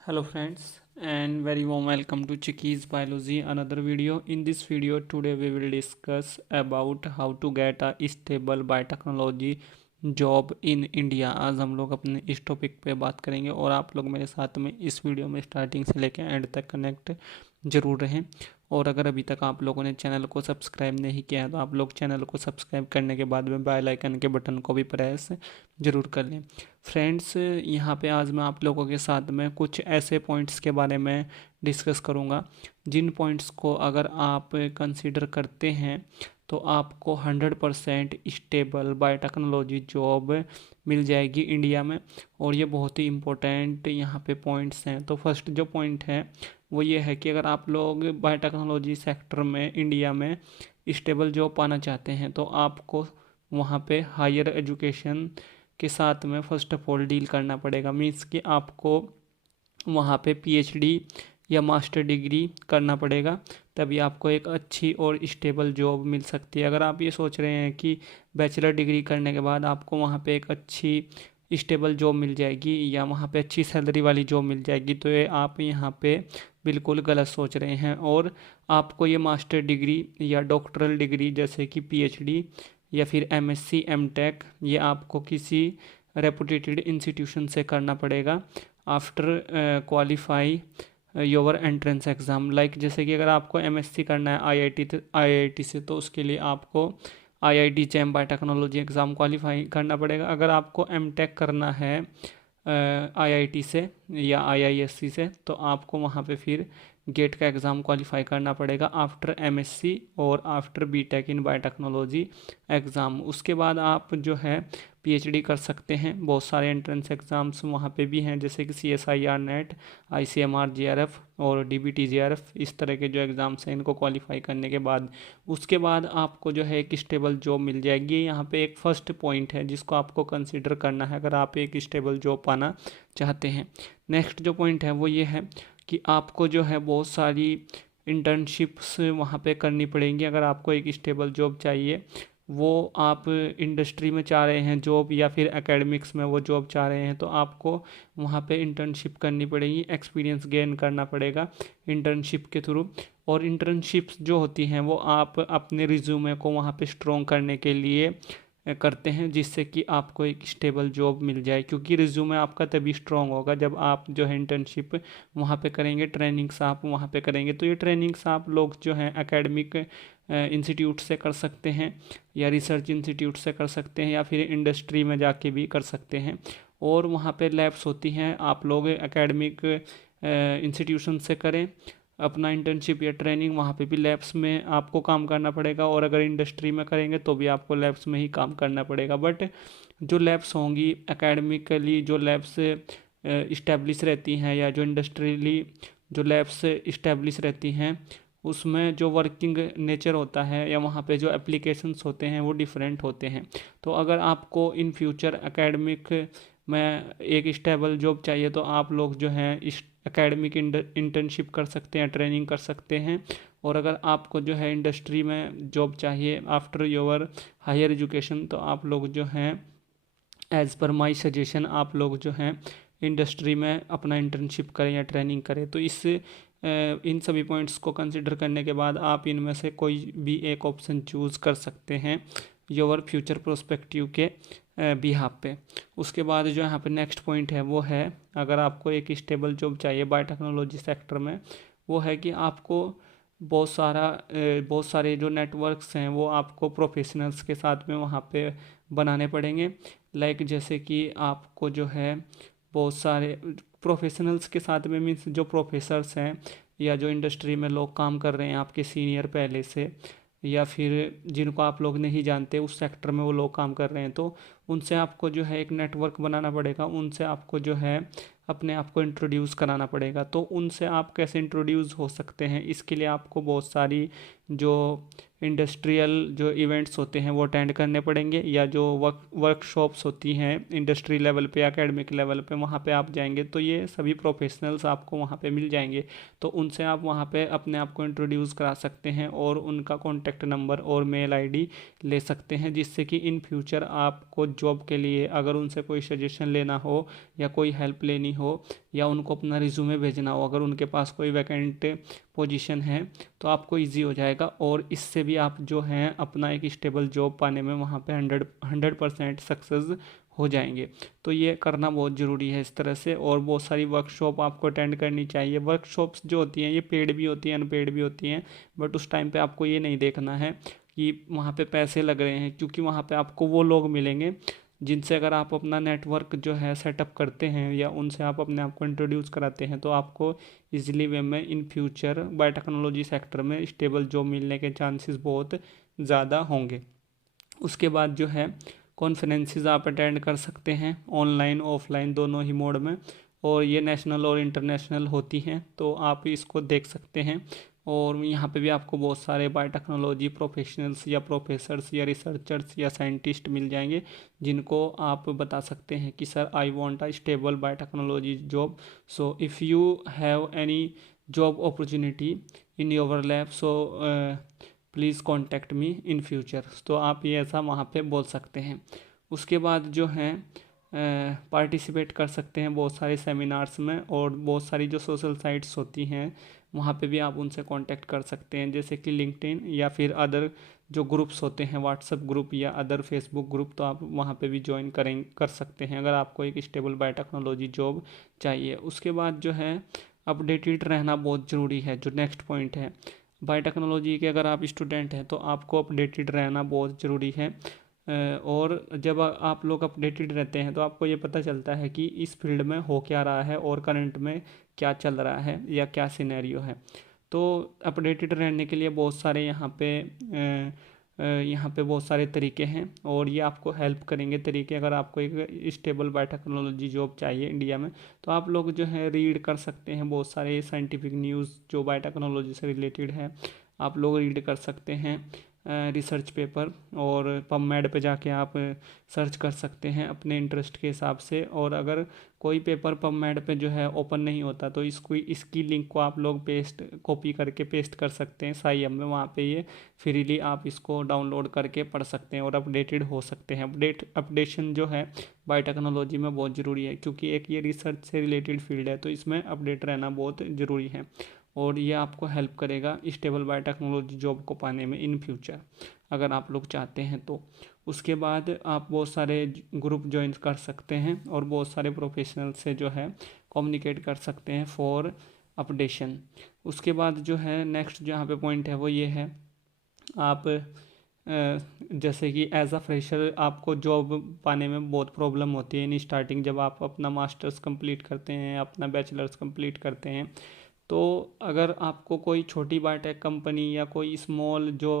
Hello friends and very warm welcome to Chickies Biology another video. In this video today we will discuss about how to get a stable biotechnology job in India. आज हम लोग अपने इस topic पे बात करेंगे और आप लोग मेरे साथ में इस वीडियो में स्टार्टिंग से लेकर एंड तक कनेक्ट ज़रूर रहें। और अगर अभी तक आप लोगों ने चैनल को सब्सक्राइब नहीं किया है तो आप लोग चैनल को सब्सक्राइब करने के बाद में बेल आइकन के बटन को भी प्रेस ज़रूर कर लें। फ्रेंड्स, यहाँ पे आज मैं आप लोगों के साथ में कुछ ऐसे पॉइंट्स के बारे में डिस्कस करूँगा जिन पॉइंट्स को अगर आप कंसीडर करते हैं तो आपको 100% स्टेबल बायोटेक्नोलॉजी जॉब मिल जाएगी इंडिया में। और ये बहुत ही इम्पोर्टेंट यहाँ पे पॉइंट्स हैं। तो फर्स्ट जो पॉइंट है वो ये है कि अगर आप लोग बायोटेक्नोलॉजी सेक्टर में इंडिया में स्टेबल जॉब पाना चाहते हैं तो आपको वहाँ पे हायर एजुकेशन के साथ में फ़र्स्ट ऑफ ऑल डील करना पड़ेगा। मीन्स कि आपको वहाँ पे पीएचडी या मास्टर डिग्री करना पड़ेगा, तभी आपको एक अच्छी और स्टेबल जॉब मिल सकती है। अगर आप ये सोच रहे हैं कि बैचलर डिग्री करने के बाद आपको वहाँ पे एक अच्छी स्टेबल जॉब मिल जाएगी या वहाँ पे अच्छी सैलरी वाली जॉब मिल जाएगी, तो ये आप यहाँ पे बिल्कुल गलत सोच रहे हैं। और आपको ये मास्टर डिग्री या डॉक्टरल डिग्री जैसे कि पीएचडी या फिर एमएससी एमटेक ये आपको किसी रेपुटेटेड इंस्टीट्यूशन से करना पड़ेगा after qualify your entrance exam. Like जैसे कि अगर आपको एमएससी करना है आईआईटी से तो उसके लिए आपको IIT charm biotechnology exam qualify करना पड़ेगा। अगर आपको एमटेक करना है आईआईटी से या आईआईएससी से तो आपको वहाँ पे फिर गेट का एग्ज़ाम क्वालिफाई करना पड़ेगा आफ्टर एमएससी और after BTech in biotechnology exam. उसके बाद आप जो है पीएचडी कर सकते हैं। बहुत सारे एंट्रेंस एग्ज़ाम्स वहाँ पे भी हैं जैसे कि सीएसआईआर नेट, आईसीएमआर जीआरएफ और डीबीटी जीआरएफ। इस तरह के जो एग्ज़ाम्स हैं इनको क्वालिफाई करने के बाद उसके बाद आपको जो है एक स्टेबल जॉब मिल जाएगी। यहाँ पे एक फ़र्स्ट पॉइंट है जिसको आपको कंसिडर करना है अगर आप एक स्टेबल जॉब पाना चाहते हैं। नेक्स्ट जो पॉइंट है वो ये है कि आपको जो है बहुत सारी इंटर्नशिप्स वहाँ पे करनी पड़ेंगी। अगर आपको एक स्टेबल जॉब चाहिए, वो आप इंडस्ट्री में चाह रहे हैं जॉब या फिर एकेडमिक्स में वो जॉब चाह रहे हैं, तो आपको वहाँ पे इंटर्नशिप करनी पड़ेगी, एक्सपीरियंस गेन करना पड़ेगा इंटर्नशिप के थ्रू। और इंटर्नशिप्स जो होती हैं वो आप अपने रिज्यूमे को वहाँ पे स्ट्रॉन्ग करने के लिए करते हैं जिससे कि आपको एक स्टेबल जॉब मिल जाए। क्योंकि रिज्यूमे आपका तभी स्ट्रॉन्ग होगा जब आप जो है इंटर्नशिप वहाँ पे करेंगे, ट्रेनिंग्स आप वहाँ पे करेंगे। तो ये ट्रेनिंग्स आप लोग जो हैं एकेडमिक इंस्टीट्यूट से कर सकते हैं या रिसर्च इंस्टीट्यूट से कर सकते हैं या फिर इंडस्ट्री में जाके भी कर सकते हैं। और वहाँ पे लैब्स होती हैं, आप लोग एकेडमिक इंस्टीट्यूशन से करें अपना इंटर्नशिप या ट्रेनिंग, वहाँ पे भी लैब्स में आपको काम करना पड़ेगा। और अगर इंडस्ट्री में करेंगे तो भी आपको लैब्स में ही काम करना पड़ेगा। बट जो लैब्स होंगी एकेडमिकली, जो लैब्स इस्टेब्लिश रहती हैं या जो इंडस्ट्रियली जो लैब्स इस्टेब्लिश रहती हैं, उसमें जो वर्किंग नेचर होता है या वहाँ पे जो एप्लीकेशंस होते हैं वो डिफरेंट होते हैं। तो अगर आपको इन फ्यूचर एकेडमिक में एक स्टेबल जॉब चाहिए तो आप लोग जो हैं इस एकेडमिक इंटर्नशिप कर सकते हैं, ट्रेनिंग कर सकते हैं। और अगर आपको जो है इंडस्ट्री में जॉब चाहिए आफ्टर योर हायर एजुकेशन तो आप लोग जो हैं एज़ पर माई सजेशन आप लोग जो हैं इंडस्ट्री में अपना इंटर्नशिप करें या ट्रेनिंग करें। तो इस इन सभी पॉइंट्स को कंसिडर करने के बाद आप इनमें से कोई भी एक ऑप्शन चूज़ कर सकते हैं योर फ्यूचर प्रोस्पेक्टिव के बिहाफ पे। उसके बाद जो यहाँ पे नेक्स्ट पॉइंट है वो है, अगर आपको एक स्टेबल जॉब चाहिए बायोटेक्नोलॉजी सेक्टर में, वो है कि आपको बहुत सारे जो नेटवर्क्स हैं वो आपको प्रोफेशनल्स के साथ में वहाँ पे बनाने पड़ेंगे। लाइक जैसे कि आपको जो है बहुत सारे प्रोफेशनल्स के साथ में, मीन्स जो प्रोफेसर्स हैं या जो इंडस्ट्री में लोग काम कर रहे हैं आपके सीनियर पहले से, या फिर जिनको आप लोग नहीं जानते उस सेक्टर में वो लोग काम कर रहे हैं, तो उनसे आपको जो है एक नेटवर्क बनाना पड़ेगा। उनसे आपको जो है अपने आप को इंट्रोड्यूस कराना पड़ेगा। तो उनसे आप कैसे इंट्रोड्यूस हो सकते हैं, इसके लिए आपको बहुत सारी जो इंडस्ट्रियल जो इवेंट्स होते हैं वो अटेंड करने पड़ेंगे, या जो वर्कशॉप्स होती हैं इंडस्ट्री लेवल पे एकेडमिक लेवल पे वहाँ पे आप जाएंगे तो ये सभी प्रोफेशनल्स आपको वहाँ पे मिल जाएंगे। तो उनसे आप वहाँ पे अपने आप को इंट्रोड्यूस करा सकते हैं और उनका कॉन्टैक्ट नंबर और मेल आईडी ले सकते हैं, जिससे कि इन फ्यूचर आपको जॉब के लिए अगर उनसे कोई सजेशन लेना हो या कोई हेल्प लेनी हो या उनको अपना रिज्यूमे भेजना हो, अगर उनके पास कोई वैकेंट पोजीशन है तो आपको इजी हो जाएगा, और इससे भी आप जो हैं अपना एक स्टेबल जॉब पाने में वहाँ पे 100% सक्सेस हो जाएंगे। तो ये करना बहुत ज़रूरी है इस तरह से। और बहुत सारी वर्कशॉप आपको अटेंड करनी चाहिए। वर्कशॉप्स जो होती हैं ये पेड भी होती हैं, अनपेड भी होती हैं, बट उस टाइम पे आपको ये नहीं देखना है कि वहाँ पे पैसे लग रहे हैं, क्योंकि वहाँ पे आपको वो लोग मिलेंगे जिनसे अगर आप अपना नेटवर्क जो है सेटअप करते हैं या उनसे आप अपने आप को इंट्रोड्यूस कराते हैं तो आपको इजीली वे में इन फ्यूचर बायोटेक्नोलॉजी सेक्टर में स्टेबल जॉब मिलने के चांसेस बहुत ज़्यादा होंगे। उसके बाद जो है कॉन्फ्रेंसेस आप अटेंड कर सकते हैं, ऑनलाइन ऑफलाइन दोनों ही मोड में, और ये नेशनल और इंटरनेशनल होती हैं, तो आप इसको देख सकते हैं। और यहाँ पे भी आपको बहुत सारे बायोटेक्नोलॉजी प्रोफेशनल्स या प्रोफेसर्स या रिसर्चर्स या साइंटिस्ट मिल जाएंगे, जिनको आप बता सकते हैं कि sir I want a stable biotechnology job, so if you have any job opportunity in your lab, so please contact me in future. तो आप ये ऐसा वहाँ पे बोल सकते हैं। उसके बाद जो है पार्टिसिपेट कर सकते हैं बहुत सारे सेमिनार्स में, और बहुत सारी जो सोशल साइट्स होती हैं वहाँ पे भी आप उनसे कांटेक्ट कर सकते हैं, जैसे कि लिंक्डइन या फिर अदर जो ग्रुप्स होते हैं व्हाट्सएप ग्रुप या अदर फेसबुक ग्रुप, तो आप वहाँ पे भी ज्वाइन कर सकते हैं अगर आपको एक स्टेबल बायोटेक्नोलॉजी जॉब चाहिए। उसके बाद जो है अपडेटेड रहना बहुत ज़रूरी है। जो नेक्स्ट पॉइंट है, बायोटेक्नोलॉजी के अगर आप स्टूडेंट हैं तो आपको अपडेटेड रहना बहुत ज़रूरी है। और जब आप लोग अपडेटेड रहते हैं तो आपको ये पता चलता है कि इस फील्ड में हो क्या रहा है और करंट में क्या चल रहा है या क्या सिनेरियो है। तो अपडेटेड रहने के लिए बहुत सारे यहाँ पे बहुत सारे तरीके हैं, और ये आपको हेल्प करेंगे तरीके। अगर आपको एक स्टेबल बायोटेक्नोलॉजी जॉब चाहिए इंडिया में, तो आप लोग जो है रीड कर सकते हैं बहुत सारे साइंटिफिक न्यूज़ जो बायोटेक्नोलॉजी से रिलेटेड है, आप लोग रीड कर सकते हैं रिसर्च पेपर, और पबमेड पे जाके आप सर्च कर सकते हैं अपने इंटरेस्ट के हिसाब से। और अगर कोई पेपर पबमेड पे जो है ओपन नहीं होता तो इसकी लिंक को आप लोग कॉपी करके पेस्ट कर सकते हैं साइएम में, वहाँ पे ये फ्रीली आप इसको डाउनलोड करके पढ़ सकते हैं और अपडेटेड हो सकते हैं। अपडेशन जो है बायोटेक्नोलॉजी में बहुत ज़रूरी है, क्योंकि एक ये रिसर्च से रिलेटेड फील्ड है, तो इसमें अपडेट रहना बहुत ज़रूरी है, और ये आपको हेल्प करेगा स्टेबल बायोटेक्नोलॉजी जॉब को पाने में इन फ्यूचर, अगर आप लोग चाहते हैं तो। उसके बाद आप बहुत सारे ग्रुप ज्वाइन कर सकते हैं और बहुत सारे प्रोफेशनल से जो है कम्युनिकेट कर सकते हैं फॉर अपडेशन। उसके बाद जो है नेक्स्ट जहाँ पे पॉइंट है वो ये है, आप जैसे कि एज अ फ्रेशर आपको जॉब पाने में बहुत प्रॉब्लम होती है इन स्टार्टिंग, जब आप अपना मास्टर्स कंप्लीट करते हैं, अपना बैचलर्स कंप्लीट करते हैं। तो अगर आपको कोई छोटी बायोटेक कंपनी या कोई स्मॉल जो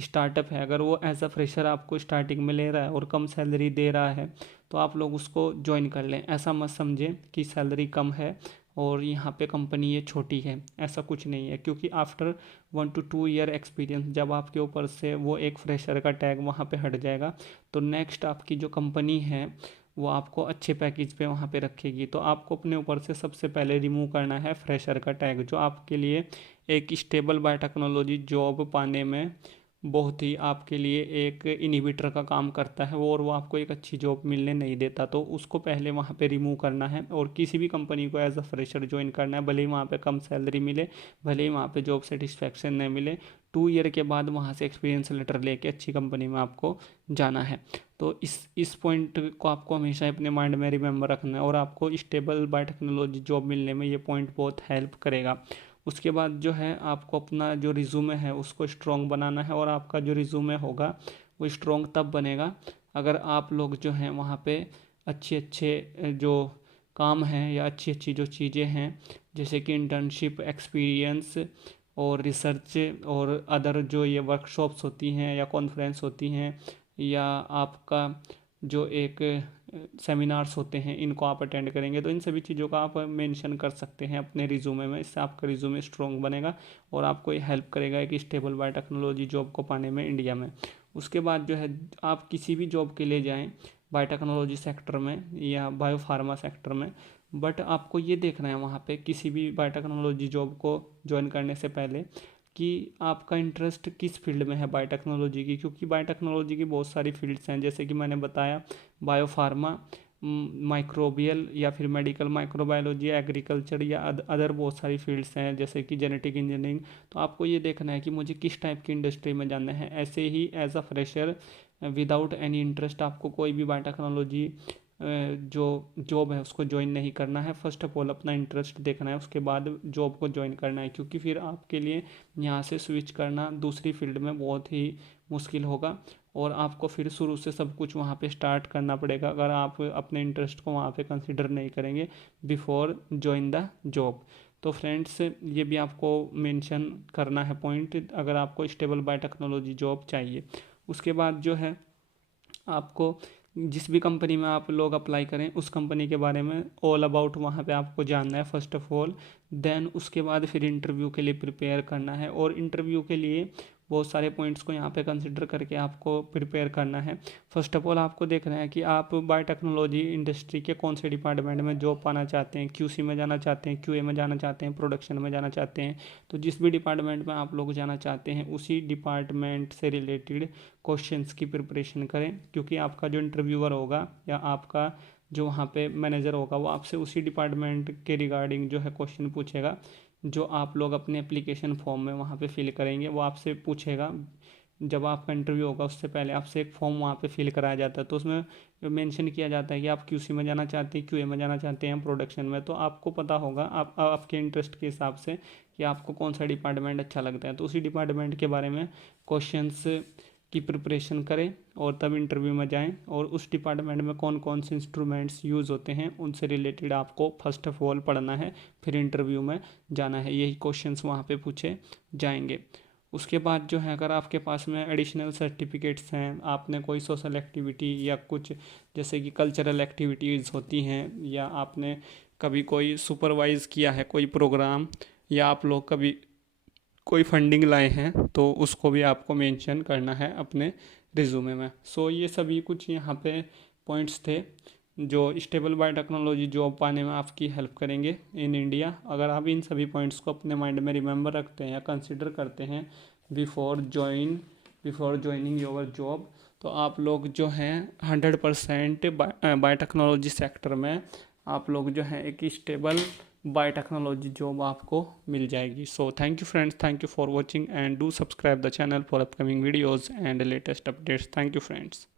स्टार्टअप है, अगर वो एज अ फ्रेशर आपको स्टार्टिंग में ले रहा है और कम सैलरी दे रहा है, तो आप लोग उसको ज्वाइन कर लें। ऐसा मत समझें कि सैलरी कम है और यहाँ पे कंपनी ये छोटी है, ऐसा कुछ नहीं है, क्योंकि आफ्टर 1 to 2 ईयर एक्सपीरियंस जब आपके ऊपर से वो एक फ्रेशर का टैग वहाँ पे हट जाएगा, तो नेक्स्ट आपकी जो कंपनी है वो आपको अच्छे पैकेज पे वहाँ पे रखेगी। तो आपको अपने ऊपर से सबसे पहले रिमूव करना है फ्रेशर का टैग, जो आपके लिए एक स्टेबल बायोटेक्नोलॉजी जॉब पाने में बहुत ही आपके लिए एक इनिबिटर का काम करता है, और वो आपको एक अच्छी जॉब मिलने नहीं देता। तो उसको पहले वहाँ पे रिमूव करना है, और किसी भी कंपनी को एज अ फ्रेशर ज्वाइन करना है, भले ही वहाँ पे कम सैलरी मिले, भले ही वहाँ पे जॉब सेटिस्फैक्शन नहीं मिले। 2 ईयर के बाद वहाँ से एक्सपीरियंस लेटर लेके अच्छी कंपनी में आपको जाना है। तो इस पॉइंट को आपको हमेशा अपने माइंड में रिमेंबर रखना है, और आपको स्टेबल बायोटेक्नोलॉजी जॉब मिलने में ये पॉइंट बहुत हेल्प करेगा। उसके बाद जो है आपको अपना जो रिज्यूमे है उसको स्ट्रॉन्ग बनाना है, और आपका जो रिज्यूमे होगा वो स्ट्रॉन्ग तब बनेगा अगर आप लोग जो हैं वहाँ पे अच्छे अच्छे जो काम हैं या अच्छी अच्छी जो चीज़ें हैं, जैसे कि इंटर्नशिप एक्सपीरियंस और रिसर्च और अदर जो ये वर्कशॉप्स होती हैं या कॉन्फ्रेंस होती हैं, या आपका जो एक सेमिनार्स होते हैं, इनको आप अटेंड करेंगे, तो इन सभी चीज़ों का आप मेंशन कर सकते हैं अपने रिज्यूमे में। इससे आपका रिज्यूमे स्ट्रॉन्ग बनेगा और आपको ये हेल्प करेगा एक स्टेबल बायोटेक्नोलॉजी जॉब को पाने में इंडिया में। उसके बाद जो है आप किसी भी जॉब के लिए जाएँ बायोटेक्नोलॉजी सेक्टर में या बायोफार्मा सेक्टर में, बट आपको ये देखना है वहाँ पे किसी भी बायोटेक्नोलॉजी जॉब को ज्वाइन करने से पहले कि आपका इंटरेस्ट किस फील्ड में है बायोटेक्नोलॉजी की, क्योंकि बायोटेक्नोलॉजी की बहुत सारी फील्ड्स हैं, जैसे कि मैंने बताया बायोफार्मा, माइक्रोबियल या फिर मेडिकल माइक्रोबायोलॉजी, एग्रीकल्चर या अदर बहुत सारी फील्ड्स हैं जैसे कि जेनेटिक इंजीनियरिंग। तो आपको ये देखना है कि मुझे किस टाइप की इंडस्ट्री में जाना है। ऐसे ही as a fresher without any interest आपको कोई भी बायोटेक्नोलॉजी जो जॉब है उसको ज्वाइन नहीं करना है। फर्स्ट ऑफ ऑल अपना इंटरेस्ट देखना है, उसके बाद जॉब को ज्वाइन करना है, क्योंकि फिर आपके लिए यहाँ से स्विच करना दूसरी फील्ड में बहुत ही मुश्किल होगा और आपको फिर शुरू से सब कुछ वहाँ पे स्टार्ट करना पड़ेगा अगर आप अपने इंटरेस्ट को वहाँ पे कंसिडर नहीं करेंगे बिफोर ज्वाइन द जॉब। तो फ्रेंड्स ये भी आपको मेंशन करना है पॉइंट, अगर आपको स्टेबल बायोटेक्नोलॉजी जॉब चाहिए। उसके बाद जो है आपको जिस भी कंपनी में आप लोग अप्लाई करें उस कंपनी के बारे में ऑल अबाउट वहाँ पे आपको जानना है फर्स्ट ऑफ ऑल। देन उसके बाद फिर इंटरव्यू के लिए प्रिपेयर करना है और इंटरव्यू के लिए बहुत सारे पॉइंट्स को यहाँ पे कंसिडर करके आपको प्रिपेयर करना है। फर्स्ट ऑफ ऑल आपको देखना है कि आप बायोटेक्नोलॉजी इंडस्ट्री के कौन से डिपार्टमेंट में जॉब पाना चाहते हैं, क्यूसी में जाना चाहते हैं, क्यूए में जाना चाहते हैं, प्रोडक्शन में जाना चाहते हैं। तो जिस भी डिपार्टमेंट में आप लोग जाना चाहते हैं उसी डिपार्टमेंट से रिलेटेड क्वेश्चंस की प्रिपरेशन करें, क्योंकि आपका जो इंटरव्यूअर होगा या आपका जो वहाँ पे मैनेजर होगा वो आपसे उसी डिपार्टमेंट के रिगार्डिंग जो है क्वेश्चन पूछेगा। जो आप लोग अपने एप्लीकेशन फॉर्म में वहाँ पे फिल करेंगे वो आपसे पूछेगा। जब आपका इंटरव्यू होगा उससे पहले आपसे एक फॉर्म वहाँ पे फिल कराया जाता है, तो उसमें मेंशन किया जाता है कि आप क्यूसी में जाना चाहते हैं, क्यूए में जाना चाहते हैं, प्रोडक्शन में। तो आपको पता होगा आपके इंटरेस्ट के हिसाब से कि आपको कौन सा डिपार्टमेंट अच्छा लगता है, तो उसी डिपार्टमेंट के बारे में क्वेश्चंस की प्रिपरेशन करें और तब इंटरव्यू में जाएं। और उस डिपार्टमेंट में कौन कौन से इंस्ट्रूमेंट्स यूज़ होते हैं उनसे रिलेटेड आपको फर्स्ट ऑफ ऑल पढ़ना है, फिर इंटरव्यू में जाना है। यही क्वेश्चंस वहाँ पे पूछे जाएंगे। उसके बाद जो है अगर आपके पास में एडिशनल सर्टिफिकेट्स हैं, आपने कोई सोशल एक्टिविटी या कुछ जैसे कि कल्चरल एक्टिविटीज़ होती हैं, या आपने कभी कोई सुपरवाइज़ किया है कोई प्रोग्राम, या आप लोग कभी कोई फंडिंग लाए हैं, तो उसको भी आपको मेंशन करना है अपने रिज्यूमे में। सो ये सभी कुछ यहाँ पे पॉइंट्स थे जो स्टेबल बायोटेक्नोलॉजी जॉब पाने में आपकी हेल्प करेंगे इन इंडिया। अगर आप इन सभी पॉइंट्स को अपने माइंड में रिमेंबर रखते हैं या कंसिडर करते हैं बिफोर ज्वाइनिंग योर जॉब, तो आप लोग जो हैं 100% बायोटेक्नोलॉजी सेक्टर में आप लोग जो है एक स्टेबल बायोटेक्नोलॉजी जॉब आपको मिल जाएगी। So thank you friends, thank you for watching and do subscribe the channel for upcoming videos and latest updates. Thank you friends.